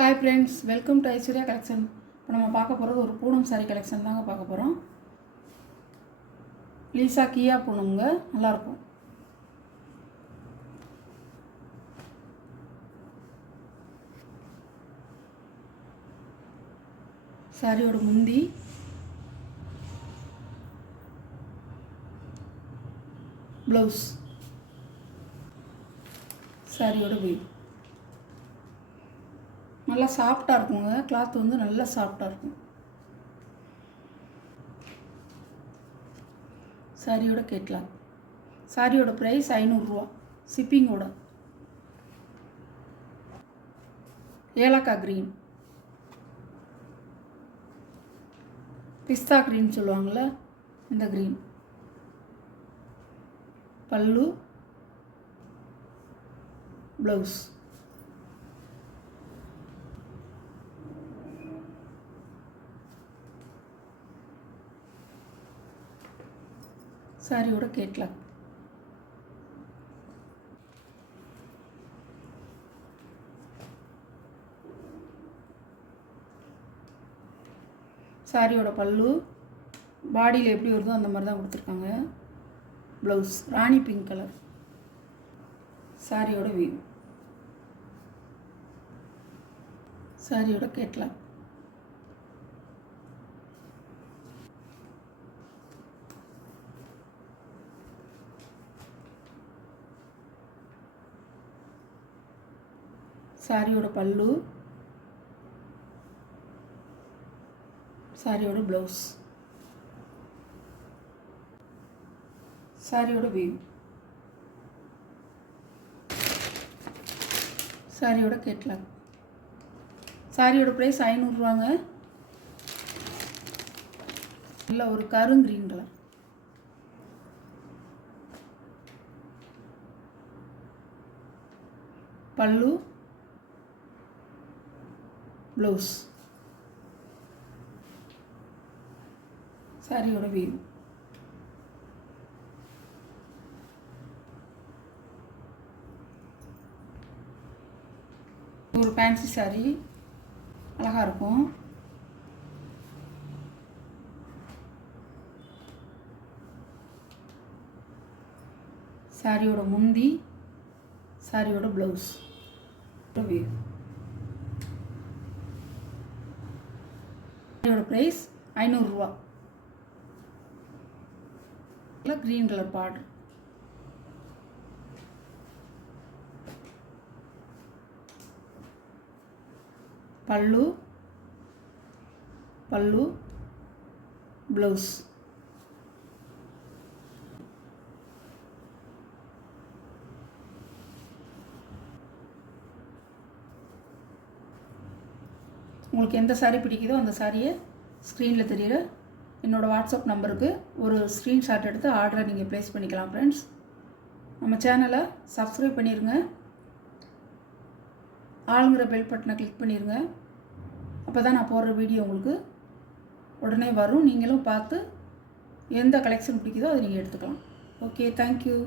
Hi friends, welcome to Aishwarya collection. இப்போ நம்ம பார்க்க போகிறது ஒரு பூனம் சாரீ கலெக்ஷன் தாங்க பார்க்க போகிறோம். லீசா கியா பூனம்ங்க, நல்லாயிருக்கும். சாரியோட முந்தி, ப்ளவுஸ், சாரியோட வீவ். நல்லா சாஃப்டாக இருக்குங்க. கிளாத் வந்து நல்லா சாஃப்டாக இருக்கும். சாரியோட கேட்லாக். சாரியோட ப்ரைஸ் 500 ரூபா ஷிப்பிங்கோட. ஏலக்காய் க்ரீன், பிஸ்தா க்ரீன் சொல்லுவாங்கள்ல, இந்த க்ரீன். பல்லு, ப்ளவுஸ். சாரியோட கேட்லாக். சாரியோட பல்லு பாடியில் எப்படி வருதோ அந்த மாதிரி தான் கொடுத்துருக்காங்க. ப்ளவுஸ் ராணி பிங்க் கலர். சாரியோட வியூ. சாரியோட கேட்லாக். சாரியோட பல்லு, சாரியோட ப்ளவுஸ், சாரியோட வியூ. சாரியோட கேட்லாக். சாரியோட ப்ரைஸ் 500 ரூபாங்க. நல்ல ஒரு கருங்கிரீன் கலர். பல்லு, ப்ளவுஸ், சாரியோட வியூ. ஒரு ஃபேன்சி சாரி, அழகாக இருக்கும். சாரியோட முந்தி, சாரியோட ப்ளவுஸ், வியூ. சாரியோட ப்ரைஸ் 500 ரூபா. Green colour border. பல்லு, பல்லு, ப்ளவுஸ். உங்களுக்கு எந்த சாரீ பிடிக்குதோ அந்த சாரியை ஸ்க்ரீனில் தெரிகிற என்னோடய வாட்ஸ்அப் நம்பருக்கு ஒரு ஸ்க்ரீன்ஷாட் எடுத்து ஆர்டரை நீங்கள் ப்ளேஸ் பண்ணிக்கலாம். ஃப்ரெண்ட்ஸ், நம்ம சேனலை சப்ஸ்கிரைப் பண்ணிடுங்க. ஆளுங்கிற பெல் பட்டனை கிளிக் பண்ணிடுங்க. அப்போ தான் நான் போடுற வீடியோ உங்களுக்கு உடனே வரும். நீங்களும் பார்த்து எந்த கலெக்ஷன் பிடிக்குதோ அதை நீங்கள் எடுத்துக்கலாம். Okay, thank you.